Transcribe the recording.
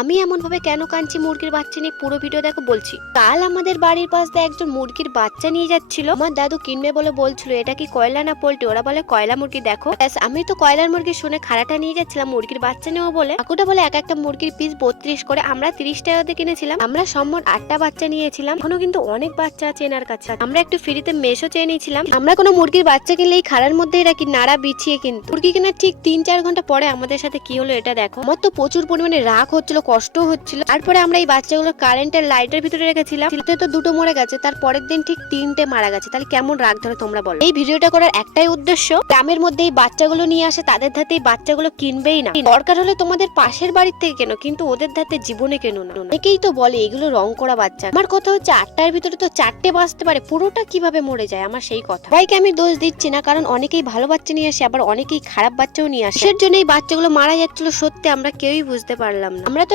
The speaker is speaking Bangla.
আমি এমন ভাবে কেন কাঁদছি মুরগির বাচ্চা নিয়ে পুরো ভিডিও দেখো বলছি। কাল আমাদের বাড়ির পাশ দিয়ে একজন মুরগির বাচ্চা নিয়ে যাচ্ছিল। আমার দাদু কিনবে বলে বলছিল, এটা কি কয়লা না পোল্ট্রি? ওরা বলে, কয়লা মুরগি দেখো। আমি তো কয়লার মুরগি শুনে খাড়াটা নিয়ে যাচ্ছিলাম মুরগির বাচ্চা নেওয়া বলে। কাকুটা বলে, এক একটা মুরগির পিস বত্রিশ করে, আমরা তিরিশ টাকাতে কিনেছিলাম। আমরা সম্মত আটটা বাচ্চা নিয়েছিলাম। এখনও কিন্তু অনেক বাচ্চা আছে এনার কাছে। আমরা একটু ফ্রিতে মেশো চেয়ে নিয়েছিলাম। আমরা কোনো মুরগির বাচ্চা কিনলে এই খাড়ার মধ্যেই রাখি, নাড়া বিছিয়ে কিন্তু। মুরগি কেনার ঠিক তিন চার ঘণ্টা পরে আমাদের সাথে কি হলো এটা দেখো। আমার তো প্রচুর পরিমাণে রাগ হচ্ছিল কষ্ট হচ্ছিল। তারপরে আমরা এই বাচ্চাগুলো কারেন্টের লাইটের ভিতরে রেখেছিলাম। তো দুটো মরে গেছে তার পরের দিন ঠিক তিনটে মারা গেছে। তাহলে কেমন রাগ ধরে তোমরা বলো। এই ভিডিওটা করার একটাই উদ্দেশ্য, গ্রামের মধ্যে এই বাচ্চাগুলো নিয়ে আসে, তাদের ধাতে এই বাচ্চাগুলো কিনবেই না। দরকার হলে তোমাদের পাশের বাড়ির থেকে কেনো, কিন্তু ওদের ধাতে জীবনে কেন না। অনেকেই তো বলে, এগুলো রং করা বাচ্চা। আমার কথা হচ্ছে, আটটার ভিতরে তো চারটে বাঁচতে পারে, পুরোটা কীভাবে মরে যায়? আমার সেই কথা। সবাইকে আমি দোষ দিচ্ছি না, কারণ অনেকেই ভালো বাচ্চা নিয়ে আসে, আবার অনেকেই খারাপ বাচ্চাও নিয়ে আসে। এর জন্য এই বাচ্চাগুলো মারা যাচ্ছিল, সত্যি আমরা কেউই বুঝতে পারলাম না। আমরা তো